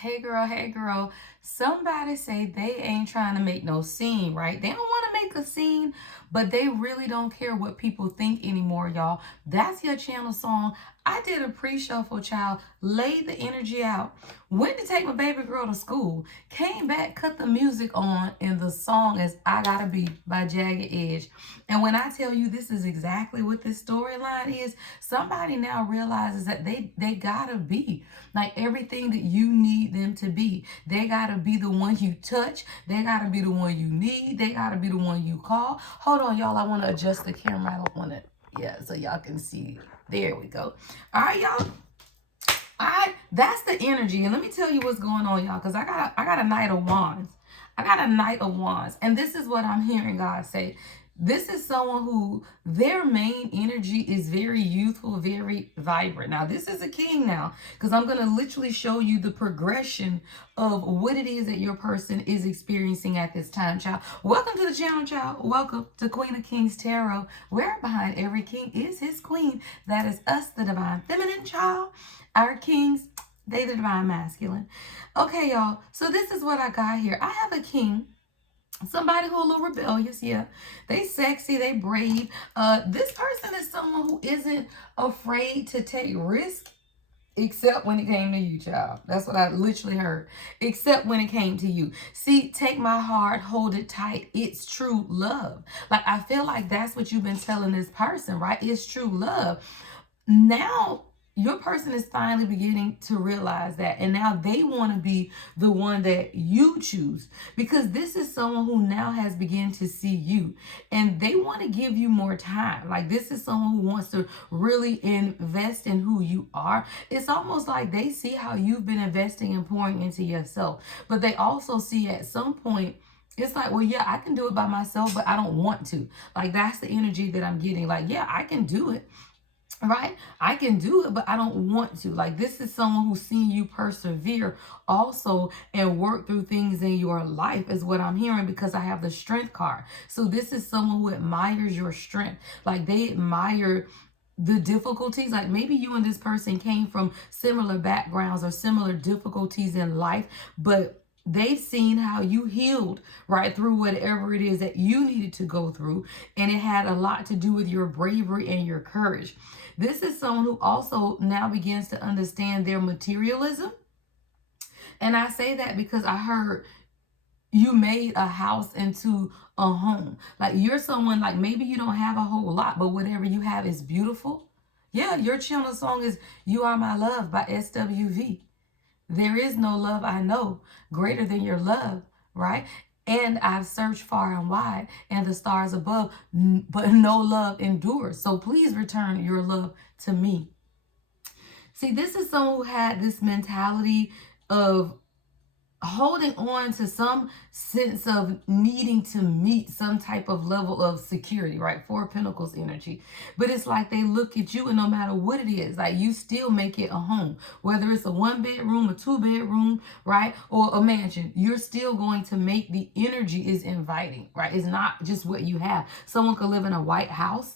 Hey girl, somebody say they ain't trying to make no scene, right? They don't want to make a scene, but they really don't care what people think anymore, y'all. That's your channel song. I did a pre-shuffle, child, laid the energy out, went to take my baby girl to school, came back, cut the music on, and the song is I Gotta Be by Jagged Edge. And when I tell you this is exactly what this storyline is, somebody now realizes that they gotta be like everything that you need them to be. They gotta be the one you touch. They gotta be the one you need. They gotta be the one you call. Hold on, y'all. I want to adjust the camera. I don't want to, yeah, so y'all can see. There we go. All right, y'all. All right, that's the energy. And let me tell you what's going on, y'all, because I got a Knight of Wands. I got a Knight of Wands. And this is what I'm hearing God say. This is someone who their main energy is very youthful, very vibrant. Now, this is a king now, because I'm going to literally show you the progression of what it is that your person is experiencing at this time, child. Welcome to the channel, child. Welcome to Queen of Kings Tarot, where behind every king is his queen. That is us, the divine feminine, child. Our kings, they the divine masculine. Okay, y'all. So this is what I got here. I have a king. Somebody who a little rebellious, yeah. They sexy, they brave. This person is someone who isn't afraid to take risk, except when it came to you, child. That's what I literally heard. Except when it came to you. See, take my heart, hold it tight. It's true love. Like, I feel like that's what you've been telling this person, right? It's true love. Now, your person is finally beginning to realize that, and now they want to be the one that you choose, because this is someone who now has begun to see you, and they want to give you more time. Like, this is someone who wants to really invest in who you are. It's almost like they see how you've been investing and pouring into yourself, but they also see at some point it's like, well, yeah, I can do it by myself, but I don't want to. Like, that's the energy that I'm getting. Like, yeah, I can do it. Right? I can do it, but I don't want to. Like, this is someone who's seen you persevere also and work through things in your life, is what I'm hearing, because I have the strength card. So this is someone who admires your strength. Like, they admire the difficulties. Like, maybe you and this person came from similar backgrounds or similar difficulties in life, but they've seen how you healed right through whatever it is that you needed to go through. And it had a lot to do with your bravery and your courage. This is someone who also now begins to understand their materialism. And I say that because I heard you made a house into a home. Like, you're someone, like, maybe you don't have a whole lot, but whatever you have is beautiful. Yeah, your channel song is You Are My Love by SWV. There is no love I know greater than your love, right? And I've searched far and wide and the stars above, but no love endures. So please return your love to me. See, this is someone who had this mentality of holding on to some sense of needing to meet some type of level of security, right? Four of Pentacles energy. But it's like they look at you, and no matter what it is, like, you still make it a home. Whether it's a 1-bedroom, a 2-bedroom, right? Or a mansion, you're still going to make the energy is inviting, right? It's not just what you have. Someone could live in a white house,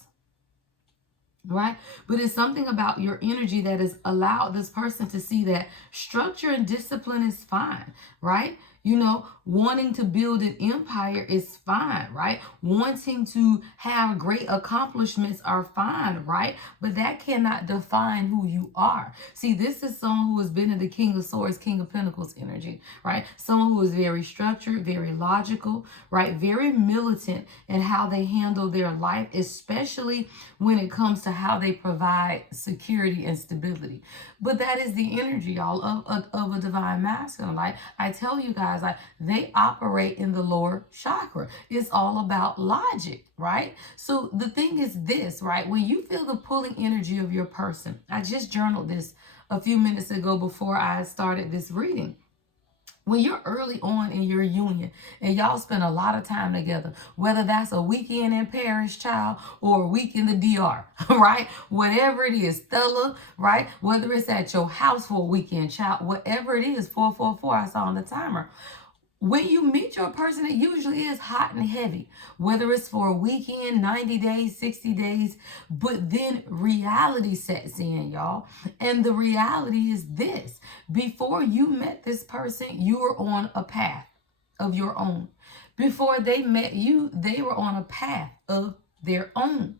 right? But it's something about your energy that has allowed this person to see that structure and discipline is fine, right? You know, wanting to build an empire is fine, right? Wanting to have great accomplishments are fine, right? But that cannot define who you are. See, this is someone who has been in the King of Swords, King of Pentacles energy, right? Someone who is very structured, very logical, right? Very militant in how they handle their life, especially when it comes to how they provide security and stability. But that is the energy, y'all, of a divine masculine. Like, I tell you guys, like, they operate in the lower chakra. It's all about logic, right? So the thing is this, right? When you feel the pulling energy of your person, I just journaled this a few minutes ago before I started this reading. When you're early on in your union and y'all spend a lot of time together, whether that's a weekend in Paris, child, or a week in the DR, right? Whatever it is, Stella, right? Whether it's at your house for a weekend, child, whatever it is, 444, I saw on the timer. When you meet your person, it usually is hot and heavy, whether it's for a weekend, 90 days, 60 days, but then reality sets in, y'all. And the reality is this: before you met this person, you were on a path of your own. Before they met you, they were on a path of their own.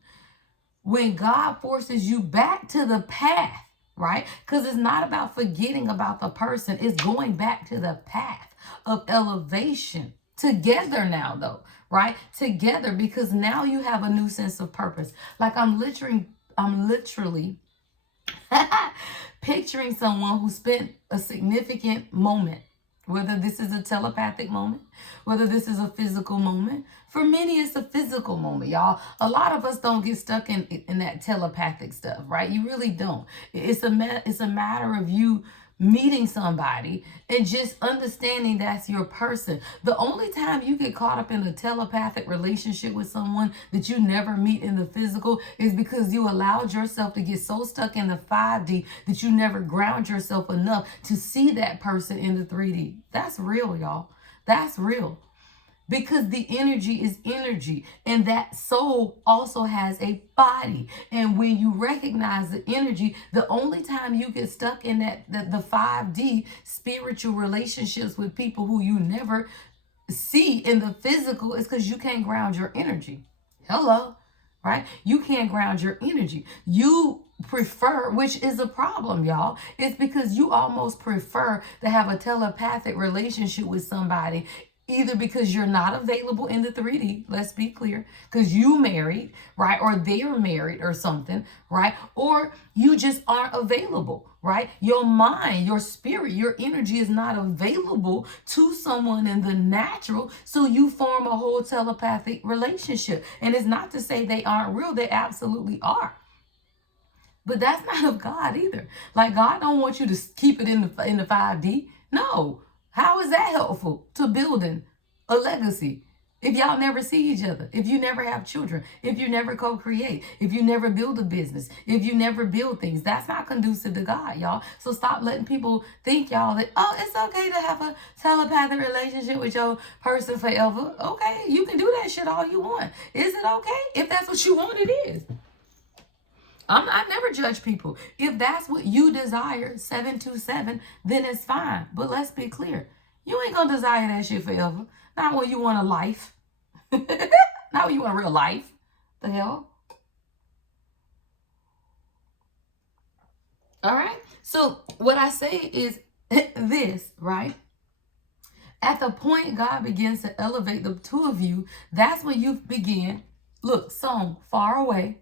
When God forces you back to the path, right? Because it's not about forgetting about the person, it's going back to the path of elevation. Together now, though, right? Together, because now you have a new sense of purpose. Like I'm literally picturing someone who spent a significant moment, whether this is a telepathic moment, whether this is a physical moment. For many, it's a physical moment, y'all. A lot of us don't get stuck in that telepathic stuff, right? You really don't. It's a matter of you meeting somebody and just understanding that's your person. The only time you get caught up in a telepathic relationship with someone that you never meet in the physical is because you allowed yourself to get so stuck in the 5D that you never ground yourself enough to see that person in the 3D. That's real, y'all. That's real. Because the energy is energy, and that soul also has a body. And when you recognize the energy, the only time you get stuck in the 5D spiritual relationships with people who you never see in the physical is because you can't ground your energy. Hello, right? You can't ground your energy. You prefer, which is a problem, y'all. It's because you almost prefer to have a telepathic relationship with somebody, either because you're not available in the 3D, let's be clear, because you married, right? Or they're married or something, right? Or you just aren't available, right? Your mind, your spirit, your energy is not available to someone in the natural, so you form a whole telepathic relationship. And it's not to say they aren't real, they absolutely are. But that's not of God either. Like, God don't want you to keep it in the 5D. No. How is that helpful to building a legacy? If y'all never see each other, if you never have children, if you never co-create, if you never build a business, if you never build things, that's not conducive to God, y'all. So stop letting people think, y'all, that, oh, it's okay to have a telepathic relationship with your person forever. Okay, you can do that shit all you want. Is it okay? If that's what you want, it is. I never judge people. If that's what you desire, 727, then it's fine. But let's be clear. You ain't going to desire that shit forever. Not when you want a life. Not when you want a real life. The hell? All right? So what I say is this, right? At the point God begins to elevate the two of you, that's when you begin. Look, song, Far Away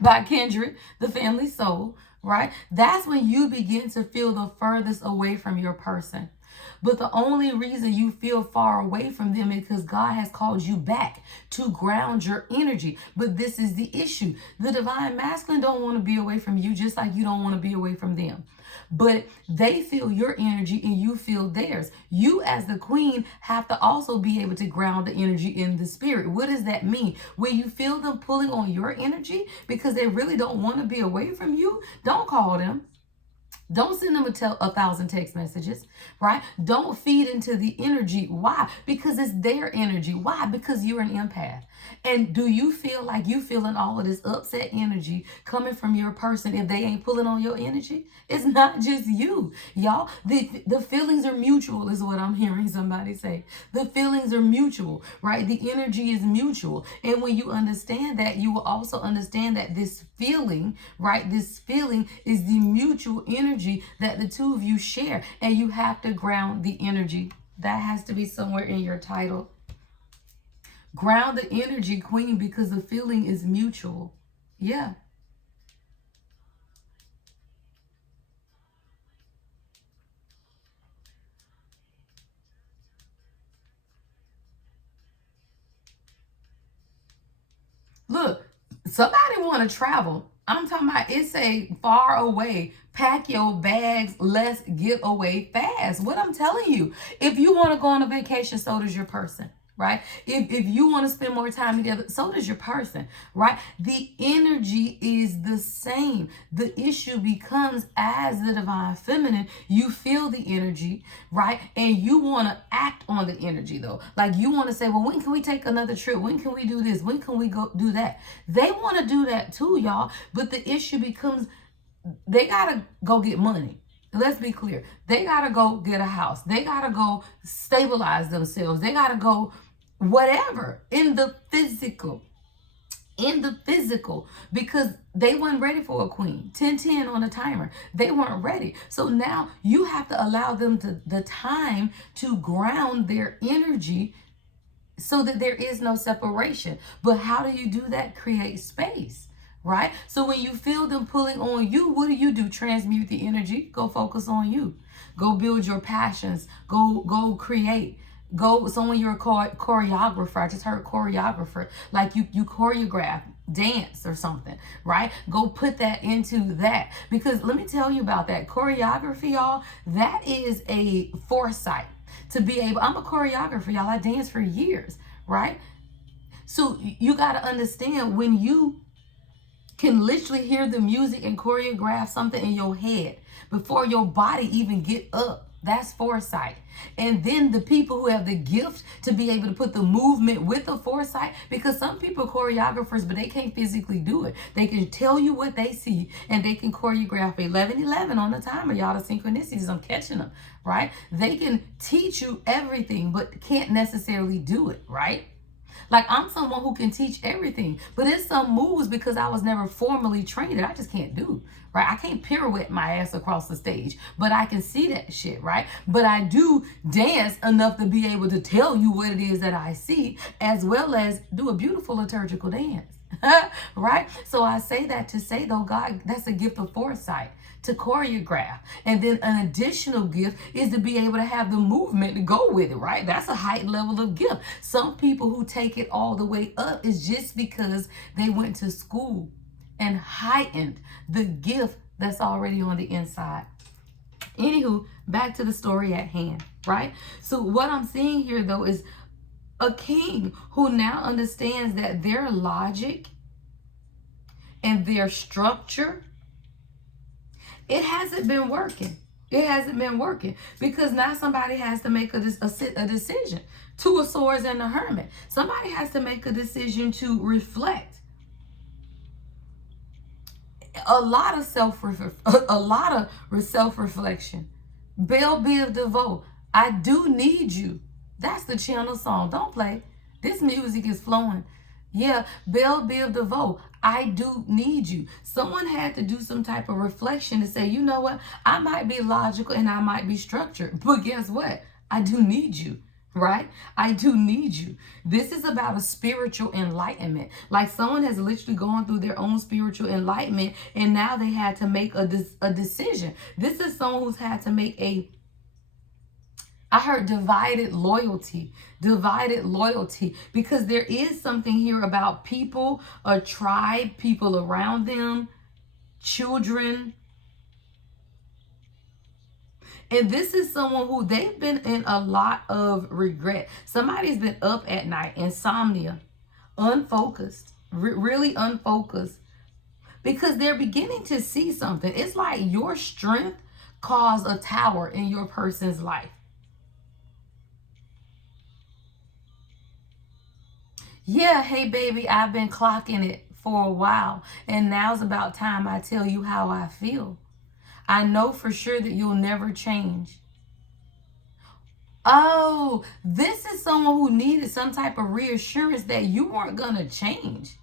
by Kendrick, the Family Soul, right? That's when you begin to feel the furthest away from your person. But the only reason you feel far away from them is because God has called you back to ground your energy. But this is the issue. The divine masculine don't want to be away from you, just like you don't want to be away from them. But they feel your energy and you feel theirs. You as the queen have to also be able to ground the energy in the spirit. What does that mean? When you feel them pulling on your energy because they really don't want to be away from you, don't call them. Don't send them 1,000 text messages, right? Don't feed into the energy. Why? Because it's their energy. Why? Because you're an empath. And do you feel like you feeling all of this upset energy coming from your person if they ain't pulling on your energy? It's not just you, y'all. The feelings are mutual is what I'm hearing somebody say. The feelings are mutual, right? The energy is mutual. And when you understand that, you will also understand that this feeling, right? This feeling is the mutual energy that the two of you share. And you have to ground the energy. That has to be somewhere in your title. Ground the energy, queen, because the feeling is mutual. Yeah. Look, somebody want to travel. I'm talking about it's a far away. Pack your bags. Let's get away fast. What I'm telling you, if you want to go on a vacation, so does your person. right? If you want to spend more time together, so does your person, right? The energy is the same. The issue becomes, as the divine feminine, you feel the energy, right? And you want to act on the energy though. Like you want to say, well, when can we take another trip? When can we do this? When can we go do that? They want to do that too, y'all. But the issue becomes, they got to go get money. Let's be clear. They got to go get a house. They got to go stabilize themselves. They got to go whatever in the physical. Because they weren't ready for a queen. 10-10 on the timer. They weren't ready. So now you have to allow them the time to ground their energy so that there is no separation. But how do you do that? Create space. Right? So when you feel them pulling on you, what do? Transmute the energy. Go focus on you. Go build your passions. Go create. Go, so when you're a choreographer, I just heard choreographer, like you choreograph, dance or something, right? Go put that into that. Because let me tell you about that. Choreography, y'all, that is a foresight to be able, I'm a choreographer, y'all. I danced for years, right? So you got to understand, when you can literally hear the music and choreograph something in your head before your body even get up, that's foresight. And then the people who have the gift to be able to put the movement with the foresight, because some people are choreographers, but they can't physically do it. They can tell you what they see and they can choreograph 11-11 on the timer, y'all. The synchronicities, I'm catching them, right? They can teach you everything, but can't necessarily do it, right? Like, I'm someone who can teach everything, but it's some moves, because I was never formally trained, that I just can't do, right? I can't pirouette my ass across the stage, but I can see that shit, right? But I do dance enough to be able to tell you what it is that I see, as well as do a beautiful liturgical dance, right? So I say that to say, though, God, that's a gift of foresight, to choreograph. And then an additional gift is to be able to have the movement to go with it, right? That's a heightened level of gift. Some people who take it all the way up is just because they went to school and heightened the gift that's already on the inside. Anywho, back to the story at hand, right? So what I'm seeing here, though, is a king who now understands that their logic and their structure, it hasn't been working. It hasn't been working, because now somebody has to make a decision. Two of Swords and the Hermit. Somebody has to make a decision to reflect. A lot of self-reflection. Belle Biv DeVoe, I do need you. That's the channel song. Don't play. This music is flowing. Yeah, Belle Biv DeVoe, I do need you. Someone had to do some type of reflection to say, you know what? I might be logical and I might be structured, but guess what? I do need you, right? I do need you. This is about a spiritual enlightenment. Like, someone has literally gone through their own spiritual enlightenment, and now they had to make a decision. This is someone who's had to make I heard divided loyalty, because there is something here about people, a tribe, people around them, children. And this is someone who, they've been in a lot of regret. Somebody's been up at night, insomnia, unfocused, really unfocused, because they're beginning to see something. It's like your strength caused a tower in your person's life. Yeah, hey baby, I've been clocking it for a while, and now's about time I tell you how I feel. I know for sure that you'll never change. Oh, this is someone who needed some type of reassurance that you weren't going to change.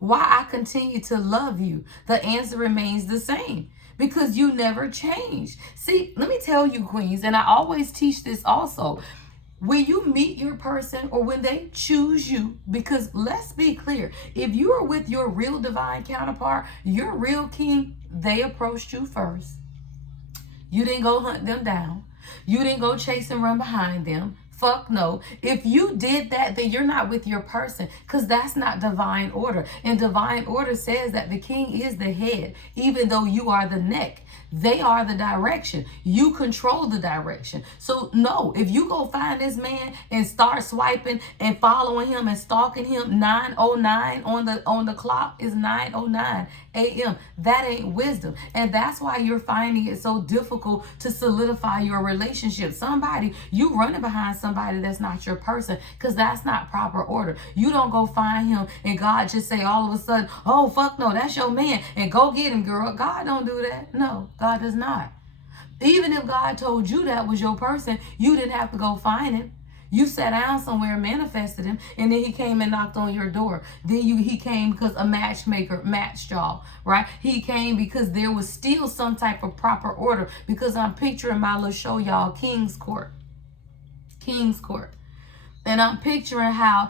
Why I continue to love you? The answer remains the same. Because you never changed. See, let me tell you, queens, and I always teach this also. When you meet your person, or when they choose you, because let's be clear, if you are with your real divine counterpart, your real king, they approached you first. You didn't go hunt them down. You didn't go chase and run behind them. Fuck no. If you did that, then you're not with your person, because that's not divine order. And divine order says that the king is the head, even though you are the neck. They are the direction. You control the direction. So no, if you go find this man and start swiping and following him and stalking him, 9:09 on the clock is 9:09 a.m. That ain't wisdom. And that's why you're finding it so difficult to solidify your relationship. You running behind somebody that's not your person, because that's not proper order. You don't go find him and God just say all of a sudden, oh, fuck no, that's your man, and go get him, girl. God don't do that. No, God does not. Even if God told you that was your person, you didn't have to go find him. You sat down somewhere and manifested him, and then he came and knocked on your door. Then he came because a matchmaker matched y'all, right? He came because there was still some type of proper order, because I'm picturing my little show, y'all, King's Court. King's Court. And I'm picturing how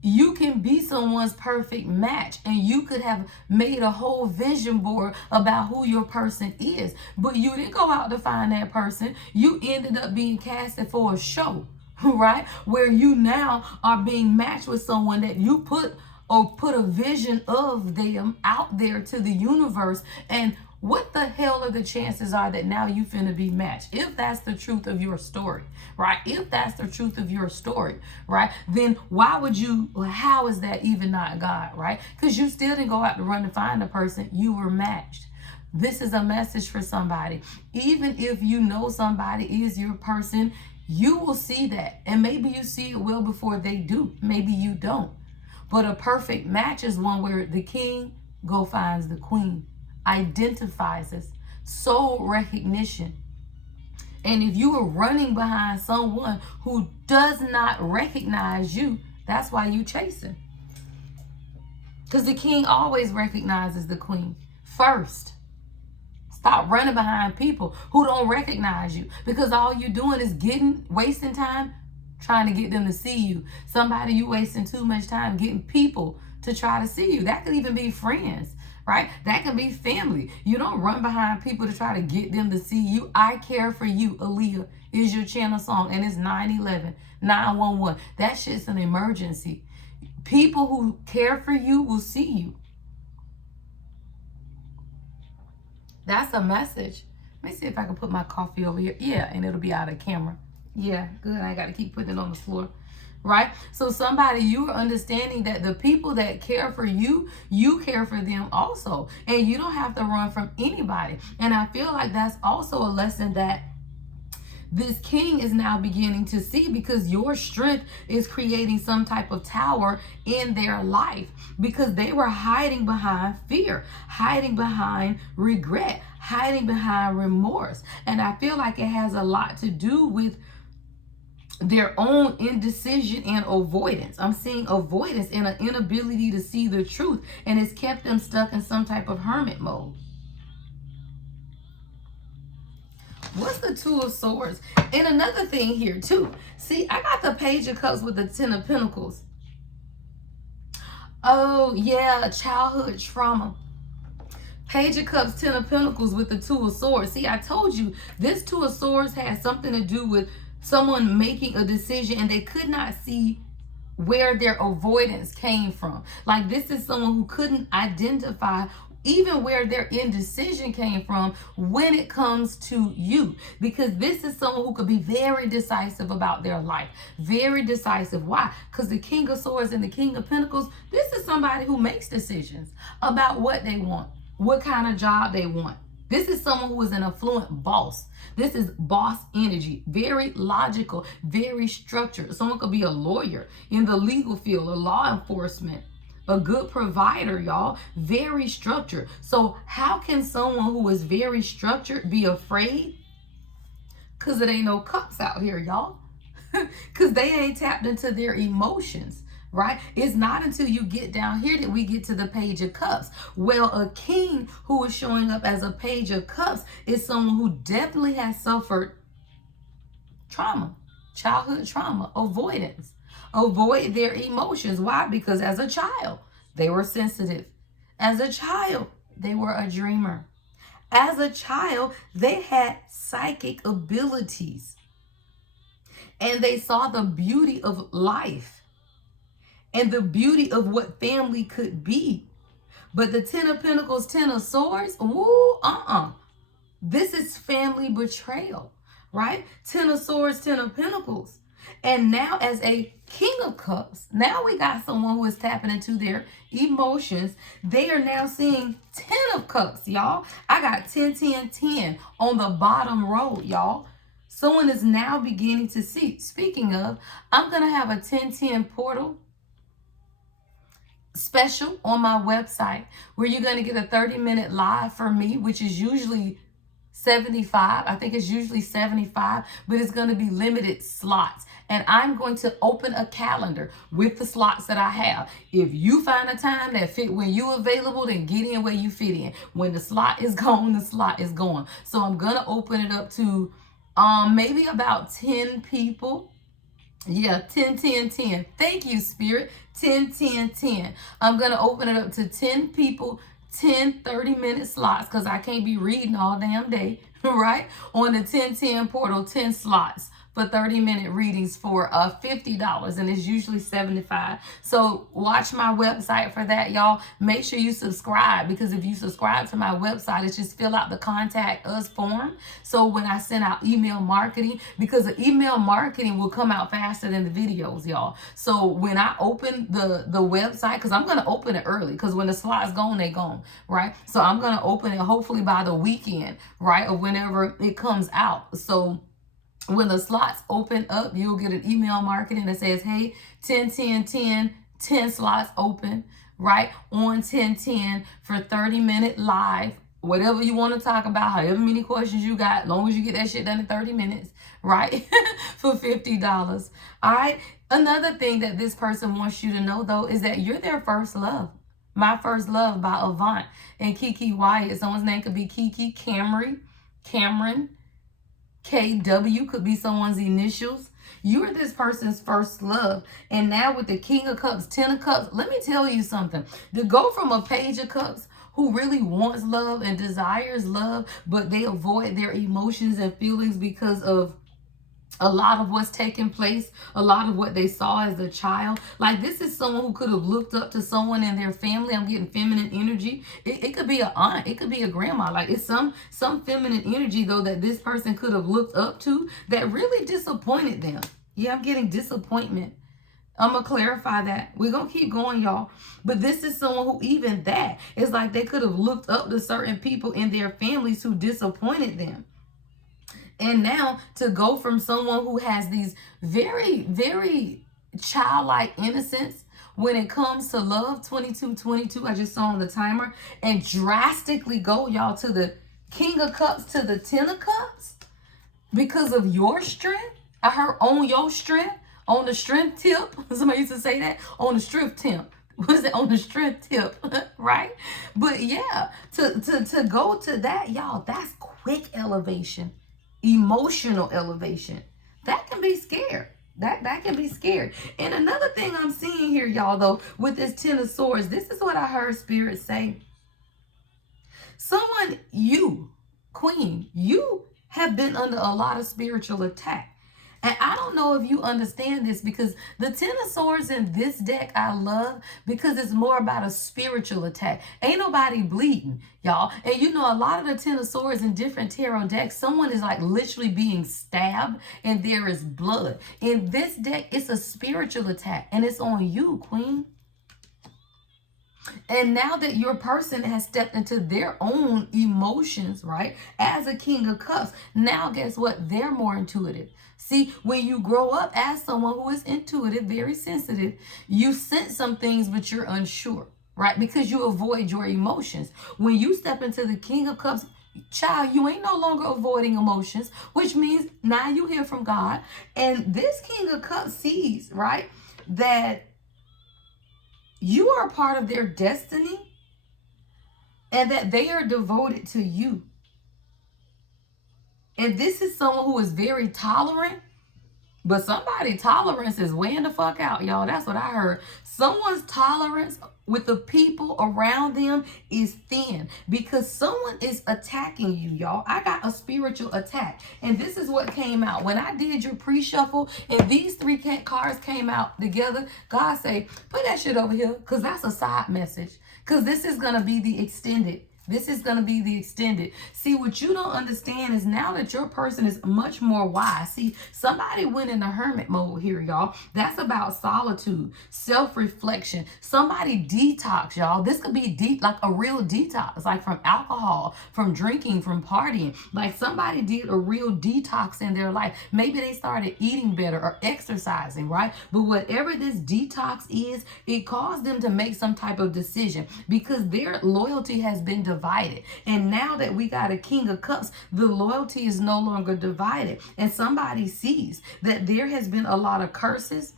you can be someone's perfect match, and you could have made a whole vision board about who your person is, but you didn't go out to find that person. You ended up being casted for a show, right? Where you now are being matched with someone that you put a vision of them out there to the universe. And what the hell are the chances are that now you finna be matched? If that's the truth of your story, right? If that's the truth of your story, right? Then how is that even not God, right? Because you still didn't go out to run to find the person. You were matched. This is a message for somebody. Even if you know somebody is your person, you will see that. And maybe you see it well before they do. Maybe you don't. But a perfect match is one where the king go finds the queen, identifies us, soul recognition. And if you are running behind someone who does not recognize you, that's why you chasing. Because the king always recognizes the queen first. Stop running behind people who don't recognize you, because all you're doing is wasting time trying to get them to see you. Somebody you wasting too much time getting people to try to see you. That could even be friends, right? That can be family. You don't run behind people to try to get them to see you. I Care for You, Aaliyah, is your channel song, and it's 911, 911. That shit's an emergency. People who care for you will see you. That's a message. Let me see if I can put my coffee over here. Yeah, and it'll be out of camera. Yeah, good. I got to keep putting it on the floor. Right? So somebody, you are understanding that the people that care for you, you care for them also. And you don't have to run from anybody. And I feel like that's also a lesson that this king is now beginning to see, because your strength is creating some type of tower in their life, because they were hiding behind fear, hiding behind regret, hiding behind remorse. And I feel like it has a lot to do with their own indecision and avoidance. I'm seeing avoidance and an inability to see the truth, and it's kept them stuck in some type of hermit mode. What's the Two of Swords? And another thing here too. See, I got the Page of Cups with the Ten of Pentacles. Oh yeah, childhood trauma. Page of Cups, Ten of Pentacles with the Two of Swords. See, I told you this Two of Swords has something to do with someone making a decision and they could not see where their avoidance came from. Like, this is someone who couldn't identify even where their indecision came from when it comes to you, because this is someone who could be very decisive about their life. Very decisive. Why? Because the King of Swords and the King of Pentacles, this is somebody who makes decisions about what they want, what kind of job they want. This is someone who is an affluent boss. This is boss energy, very logical, very structured. Someone could be a lawyer in the legal field, or law enforcement, a good provider, y'all, very structured. So how can someone who is very structured be afraid? Because it ain't no cups out here, y'all. Because they ain't tapped into their emotions, right? It's not until you get down here that we get to the Page of Cups. Well, a king who is showing up as a Page of Cups is someone who definitely has suffered trauma, childhood trauma, avoidance. Avoid their emotions. Why? Because as a child, they were sensitive. As a child, they were a dreamer. As a child, they had psychic abilities. and they saw the beauty of life and the beauty of what family could be. But the 10 of Pentacles, 10 of Swords, woo, this is family betrayal, right? 10 of Swords, 10 of Pentacles. And now as a King of Cups, now we got someone who is tapping into their emotions. They are now seeing 10 of Cups, y'all. I got 10, 10, 10 on the bottom row, y'all. Someone is now beginning to see. Speaking of, I'm going to have a 10-10 portal special on my website where you're going to get a 30-minute live for me, which is usually 75. I think it's usually 75, but it's going to be limited slots. And I'm going to open a calendar with the slots that I have. If you find a time that fit when you're available, then get in where you fit in. When the slot is gone, the slot is gone. So I'm going to open it up to maybe about 10 people. Yeah, 10, 10, 10. Thank you, Spirit. 10, 10, 10. I'm going to open it up to 10 people, 10 30-minute slots, because I can't be reading all damn day, right? On the 10-10 portal, 10 slots for 30-minute readings for $50, and it's usually $75. So watch my website for that, y'all. Make sure you subscribe, because if you subscribe to my website, it's just fill out the contact us form. So when I send out email marketing, because the email marketing will come out faster than the videos, y'all. So when I open the website, because I'm going to open it early, because when the slot's gone, they gone, right? So I'm going to open it hopefully by the weekend, right? Or whenever it comes out. So when the slots open up, you'll get an email marketing that says, hey, 10, 10, 10, 10 slots open, right? On 10, 10 for 30-minute live, whatever you want to talk about, however many questions you got, as long as you get that shit done in 30 minutes, right? For $50. All right. Another thing that this person wants you to know, though, is that you're their first love. My First Love by Avant and Kiki Wyatt. Someone's name could be Kiki, Cameron, KW could be someone's initials. You are this person's first love. And now with the King of Cups, 10 of Cups, let me tell you something. To go from a Page of Cups who really wants love and desires love, but they avoid their emotions and feelings because of a lot of what's taking place, a lot of what they saw as a child. Like, this is someone who could have looked up to someone in their family. I'm getting feminine energy. It could be an aunt. It could be a grandma. Like, it's some feminine energy, though, that this person could have looked up to that really disappointed them. Yeah, I'm getting disappointment. I'm going to clarify that. We're going to keep going, y'all. But this is someone who even that, it's like they could have looked up to certain people in their families who disappointed them. And now to go from someone who has these very, very childlike innocence when it comes to love, 22, I just saw on the timer, and drastically go, y'all, to the King of Cups to the 10 of Cups because of your strength. I heard on your strength, on the strength tip. Somebody used to say that, on the strength tip. What is it? On the strength tip, right? But yeah, to go to that, y'all, that's quick elevation. Emotional elevation. That can be scared. That can be scared. And another thing I'm seeing here, y'all, though, with this 10 of Swords, this is what I heard Spirit say. Someone, you, Queen, you have been under a lot of spiritual attack. And I don't know if you understand this, because the 10 of Swords in this deck I love because it's more about a spiritual attack. Ain't nobody bleeding, y'all. And you know, a lot of the 10 of Swords in different tarot decks, someone is like literally being stabbed and there is blood. In this deck, it's a spiritual attack and it's on you, Queen. And now that your person has stepped into their own emotions, right, as a King of Cups, now guess what? They're more intuitive. See, when you grow up as someone who is intuitive, very sensitive, you sense some things, but you're unsure, right? Because you avoid your emotions. When you step into the King of Cups, child, you ain't no longer avoiding emotions, which means now you hear from God. And this King of Cups sees, right, that you are a part of their destiny and that they are devoted to you. And this is someone who is very tolerant But somebody's tolerance is weighing the fuck out, y'all. That's what I heard. Someone's tolerance with the people around them is thin because someone is attacking you, y'all. I got a spiritual attack. And this is what came out. When I did your pre-shuffle and these three cards came out together, God say, put that shit over here because that's a side message. Because this is going to be the extended. This is going to be the extended. See, what you don't understand is now that your person is much more wise. See, somebody went into hermit mode here, y'all. That's about solitude, self-reflection. Somebody detox, y'all. This could be deep, like a real detox, like from alcohol, from drinking, from partying. Like somebody did a real detox in their life. Maybe they started eating better or exercising, right? But whatever this detox is, it caused them to make some type of decision because their loyalty has been divided. And now that we got a King of Cups, the loyalty is no longer divided. And somebody sees that there has been a lot of curses,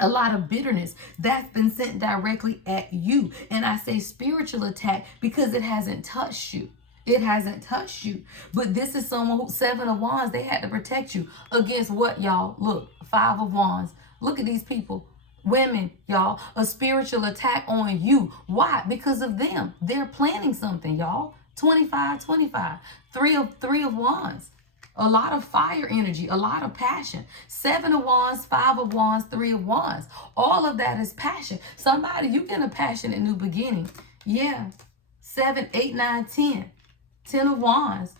a lot of bitterness that's been sent directly at you. And I say spiritual attack because it hasn't touched you. It hasn't touched you. But this is someone who, 7 of Wands, they had to protect you against what, y'all? Look, 5 of Wands. Look at these people. Women, y'all, a spiritual attack on you. Why? Because of them. They're planning something, y'all. 25, 25. Three of Wands. A lot of fire energy, a lot of passion. 7 of Wands, 5 of Wands, 3 of Wands. All of that is passion. Somebody, you get a passionate new beginning. Yeah. 7, 8, 9, 10. 10 of Wands.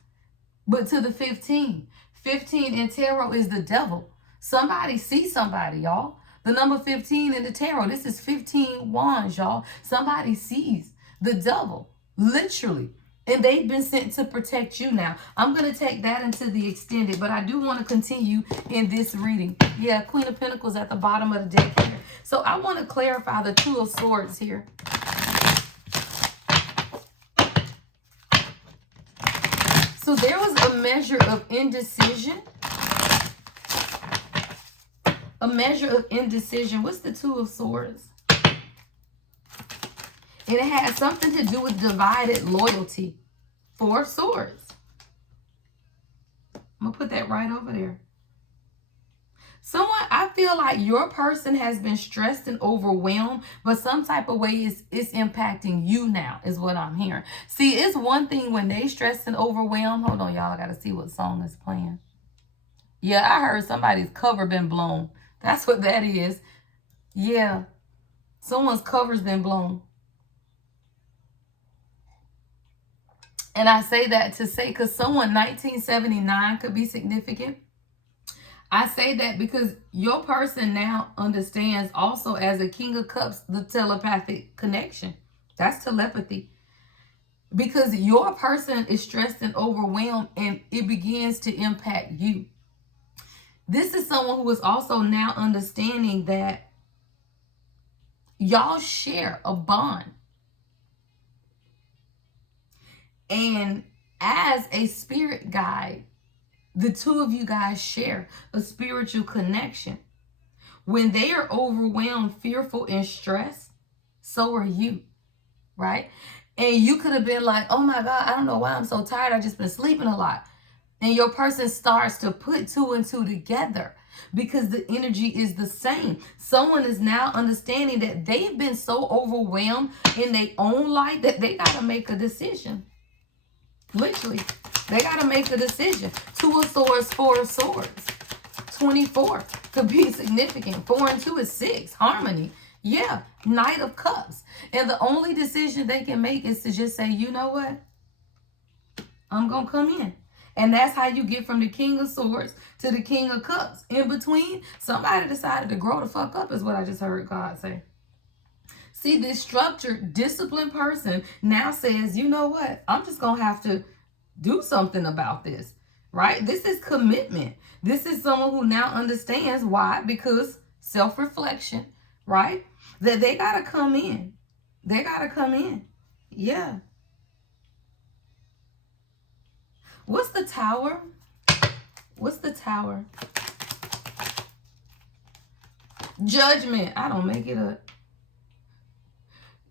But to the 15. 15 in tarot is the devil. Somebody sees somebody, y'all. The number 15 in the tarot, this is 15 wands, y'all. Somebody sees the devil, literally. And they've been sent to protect you now. I'm going to take that into the extended, but I do want to continue in this reading. Yeah, Queen of Pentacles at the bottom of the deck here. So I want to clarify the Two of Swords here. So there was a measure of indecision. A measure of indecision. What's the Two of Swords? And it had something to do with divided loyalty. 4 of Swords. I'm going to put that right over there. Someone, I feel like your person has been stressed and overwhelmed, but some type of way it's impacting you now, is what I'm hearing. See, it's one thing when they stressed and overwhelmed. Hold on, y'all. I got to see what song is playing. Yeah, I heard somebody's cover been blown. That's what that is. Yeah. Someone's cover's been blown. And I say that to say, because someone 1979 could be significant. I say that because your person now understands also as a King of Cups, the telepathic connection. That's telepathy. Because your person is stressed and overwhelmed and it begins to impact you. This is someone who is also now understanding that y'all share a bond. And as a spirit guide, the two of you guys share a spiritual connection. When they are overwhelmed, fearful, and stressed, so are you, right? And you could have been like, oh my God, I don't know why I'm so tired. I've just been sleeping a lot. And your person starts to put 2 and 2 together because the energy is the same. Someone is now understanding that they've been so overwhelmed in their own life that they got to make a decision. Literally, they got to make a decision. 2 of Swords, 4 of Swords. 24 could be significant. 4 and 2 is 6. Harmony. Yeah, Knight of Cups. And the only decision they can make is to just say, you know what? I'm going to come in. And that's how you get from the King of Swords to the King of Cups. In between, somebody decided to grow the fuck up is what I just heard God say. See, this structured, disciplined person now says, you know what? I'm just going to have to do something about this, right? This is commitment. This is someone who now understands why, because self-reflection, right? That they got to come in. They got to come in. Yeah. What's the Tower? What's the Tower? Judgment. I don't make it up.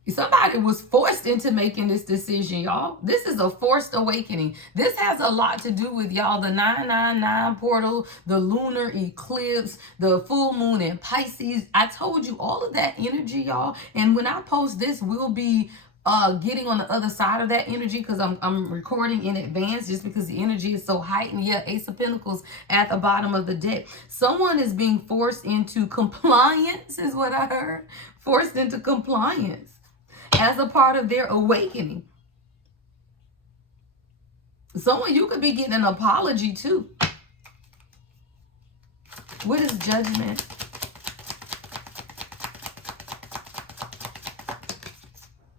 Somebody was forced into making this decision, y'all. This is a forced awakening. This has a lot to do with, y'all, the 999 portal, the lunar eclipse, the full moon in Pisces. I told you all of that energy, y'all. And when I post this, we'll be getting on the other side of that energy, because I'm recording in advance just because the energy is so heightened. Yeah, Ace of Pentacles at the bottom of the deck. Someone is being forced into compliance, is what I heard. Forced into compliance as a part of their awakening. Someone, you could be getting an apology too. What is Judgment?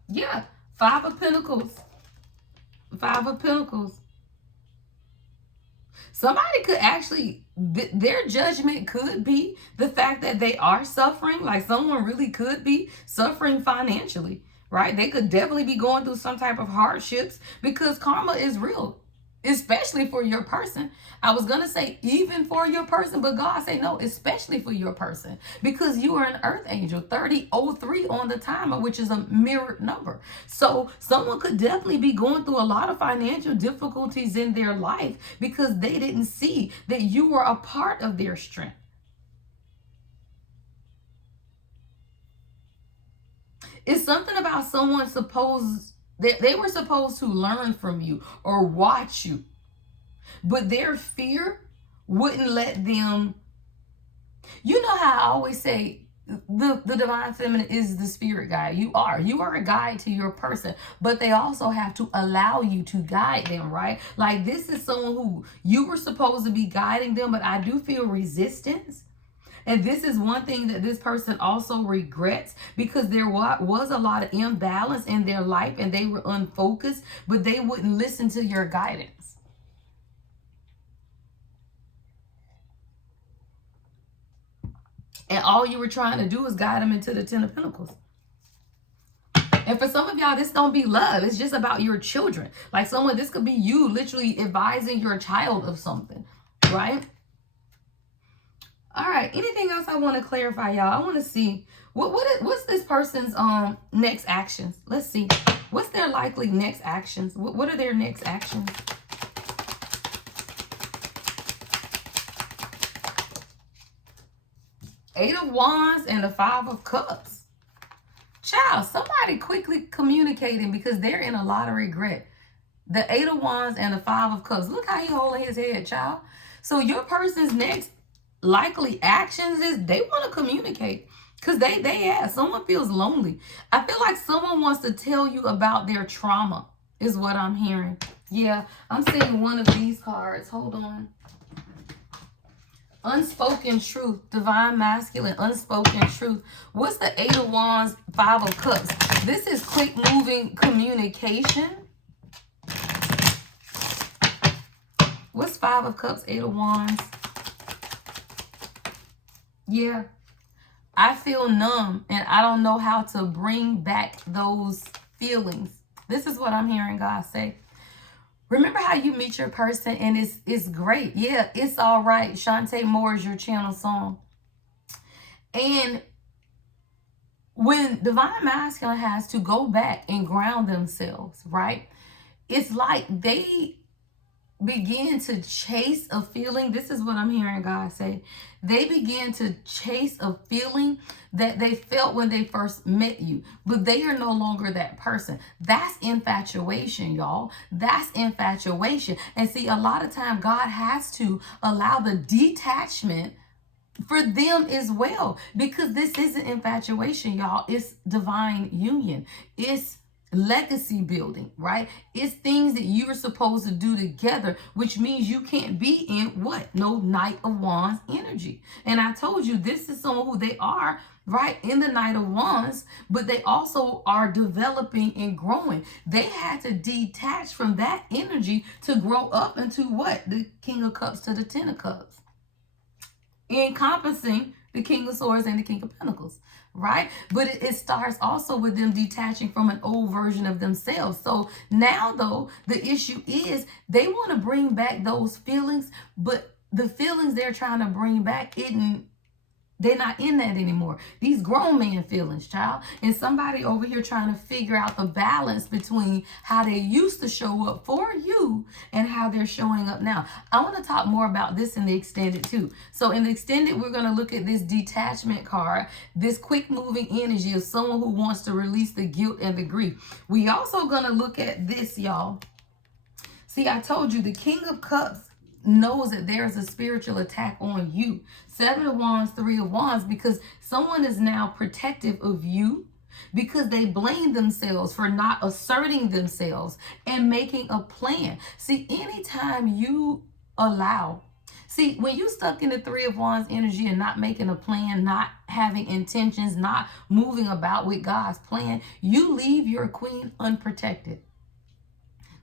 Yeah, Five of Pentacles. Five of Pentacles. Somebody could actually, their judgment could be the fact that they are suffering. Like someone really could be suffering financially, right? They could definitely be going through some type of hardships, because karma is real, especially for your person. I was going to say even for your person, but God say no, especially for your person, because you are an earth angel, 3003 on the timer, which is a mirrored number. So someone could definitely be going through a lot of financial difficulties in their life because they didn't see that you were a part of their strength. It's something about someone they were supposed to learn from you or watch you, but their fear wouldn't let them. You know how I always say the divine feminine is the spirit guide. You are a guide to your person, but they also have to allow you to guide them, right? Like this is someone who you were supposed to be guiding them, but I do feel resistance. And this is one thing that this person also regrets, because there was a lot of imbalance in their life and they were unfocused, but they wouldn't listen to your guidance. And all you were trying to do is guide them into the Ten of Pentacles. And for some of y'all, this don't be love. It's just about your children. Like someone, this could be you literally advising your child of something, right? All right, anything else I want to clarify, y'all? I want to see what's this person's next actions. Let's see. What's their likely next actions? What are their next actions? Eight of Wands and the Five of Cups. Child, somebody quickly communicating because they're in a lot of regret. The Eight of Wands and the Five of Cups. Look how he holding his head, child. So your person's next likely actions is they want to communicate, because they have someone feels lonely. I feel like someone wants to tell you about their trauma is what I'm hearing. Yeah, I'm seeing one of these cards. Hold on. Unspoken truth, divine masculine, unspoken truth. What's the Eight of Wands, Five of Cups? This is quick moving communication. What's Five of Cups, Eight of Wands? Yeah, I feel numb and I don't know how to bring back those feelings. This is what I'm hearing God say. Remember how you meet your person and it's great. Yeah, it's all right. Shantae Moore is your channel song. And when divine masculine has to go back and ground themselves, right? It's like they begin to chase a feeling. This is what I'm hearing God say. They begin to chase a feeling that they felt when they first met you, but they are no longer that person. That's infatuation, y'all. That's infatuation. And see, a lot of time God has to allow the detachment for them as well, because this isn't infatuation, y'all. It's divine union. It's legacy building, right? It's things that you are supposed to do together, which means you can't be in what? No Knight of Wands energy. And I told you, this is someone who they are, right, in the Knight of Wands, but they also are developing and growing. They had to detach from that energy to grow up into what? The King of Cups to the Ten of Cups, encompassing the King of Swords and the King of Pentacles, right? But it starts also with them detaching from an old version of themselves. So now, though, the issue is they want to bring back those feelings, but the feelings they're trying to bring back isn't They're not in that anymore. These grown man feelings, child. And somebody over here trying to figure out the balance between how they used to show up for you and how they're showing up now. I want to talk more about this in the extended too. So in the extended, we're going to look at this detachment card, this quick moving energy of someone who wants to release the guilt and the grief. We also going to look at this, y'all. See, I told you the King of Cups knows that there's a spiritual attack on you. 7 of Wands, 3 of Wands, because someone is now protective of you because they blame themselves for not asserting themselves and making a plan. See, anytime you allow, see, when you stuck in the 3 of Wands energy and not making a plan, not having intentions, not moving about with God's plan, you leave your queen unprotected.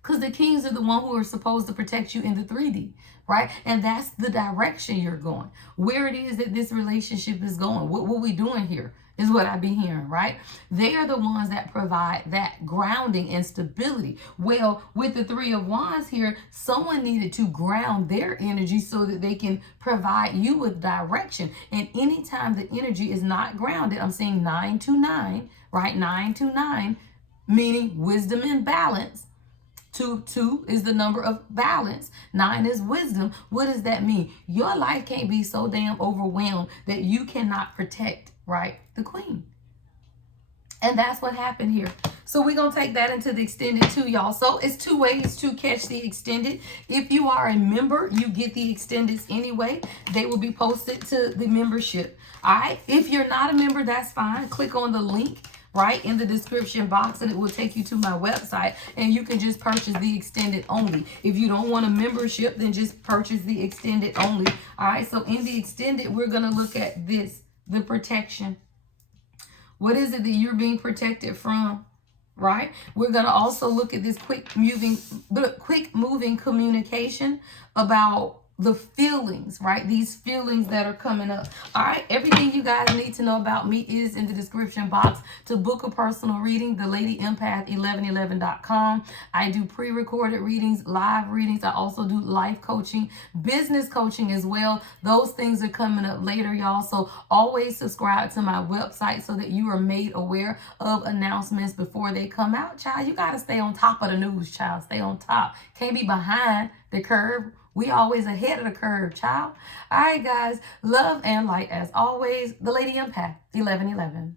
Because the kings are the one who are supposed to protect you in the 3D, right? And that's the direction you're going. Where it is that this relationship is going. What we doing here is what I've been hearing, right? They are the ones that provide that grounding and stability. Well, with the 3 of Wands here, someone needed to ground their energy so that they can provide you with direction. And anytime the energy is not grounded, I'm saying 929, right? 929, meaning wisdom and balance. 2 is the number of balance. 9 is wisdom. What does that mean? Your life can't be so damn overwhelmed that you cannot protect, right, the queen. And that's what happened here. So we're going to take that into the extended too, y'all. So it's 2 ways to catch the extended. If you are a member, you get the extendeds anyway. They will be posted to the membership. All right. If you're not a member, that's fine. Click on the link right in the description box and it will take you to my website and you can just purchase the extended only. If you don't want a membership, then just purchase the extended only. All right, so in the extended, we're going to look at this, the protection. What is it that you're being protected from? Right? We're going to also look at this quick moving communication about the feelings, right? These feelings that are coming up. All right. Everything you guys need to know about me is in the description box. To book a personal reading, thelady1111.com. I do pre-recorded readings, live readings. I also do life coaching, business coaching as well. Those things are coming up later, y'all. So always subscribe to my website so that you are made aware of announcements before they come out, child. You got to stay on top of the news, child. Stay on top. Can't be behind the curve. We always ahead of the curve, child. All right, guys. Love and light as always. The Lady Empath, 1111.